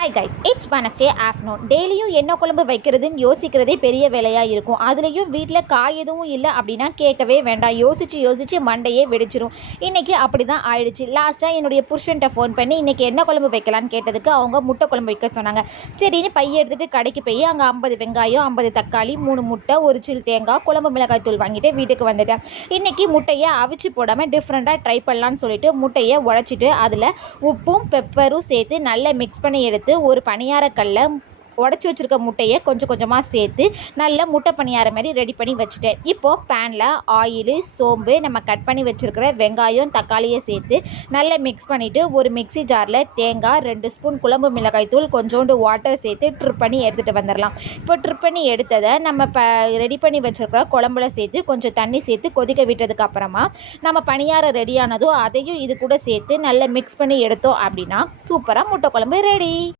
Hi guys, it's Wednesday afternoon. டெய்லியும் என்ன குழம்பு வைக்கிறதுன்னு யோசிக்கிறதே பெரிய வேலையாக இருக்கும். அதுலேயும் வீட்டில் காய் எதுவும் இல்லை அப்படின்னா கேட்கவே வேண்டாம். யோசித்து மண்டையே வெடிச்சிரும். இன்றைக்கி அப்படி தான் ஆயிடுச்சு. லாஸ்ட்டாக என்னுடைய புருஷன்ட்ட ஃபோன் பண்ணி இன்றைக்கி என்ன குழம்பு வைக்கலான்னு கேட்டதுக்கு அவங்க முட்டை குழம்பு வைக்க சொன்னாங்க. சரின்னு பையை எடுத்துகிட்டு கடைக்கு போய் அங்கே 50 வெங்காயம், 50 தக்காளி, 3 முட்டை, ஒரு சில் தேங்காய், குழம்பு மிளகாய் தூள் வாங்கிட்டு வீட்டுக்கு வந்துட்டேன். இன்றைக்கி முட்டையை அவிச்சு போடாமல் டிஃப்ரெண்ட்டாக ட்ரை பண்ணலான்னு சொல்லிட்டு முட்டையை உடச்சிட்டு அதில் உப்பும் பெப்பரும் சேர்த்து நல்லா மிக்ஸ் பண்ணி எடுத்து ஒரு பணியாரக்கல்ல உடச்சி வச்சுருக்க முட்டையை கொஞ்சம் கொஞ்சமாக சேர்த்து நல்லா முட்டை பணியாரம் மாதிரி ரெடி பண்ணி வச்சுட்டேன். இப்போது பேனில் ஆயிலு, சோம்பு, நம்ம கட் பண்ணி வச்சுருக்கிற வெங்காயம், தக்காளியை சேர்த்து நல்லா மிக்ஸ் பண்ணிவிட்டு ஒரு மிக்ஸி ஜாரில் தேங்காய், 2 ஸ்பூன் குழம்பு மிளகாய் தூள், கொஞ்சோண்டு வாட்டர் சேர்த்து ட்ரிப் பண்ணி எடுத்துகிட்டு வந்துடலாம். இப்போ ட்ரிப் பண்ணி எடுத்ததை நம்ம ரெடி பண்ணி வச்சுருக்கிற குழம்புல சேர்த்து கொஞ்சம் தண்ணி சேர்த்து கொதிக்க விட்டதுக்கு அப்புறமா நம்ம பணியாரம் ரெடியானதும் அதையும் இது கூட சேர்த்து நல்லா மிக்ஸ் பண்ணி எடுத்தோம் அப்படின்னா சூப்பராக முட்டை குழம்பு ரெடி.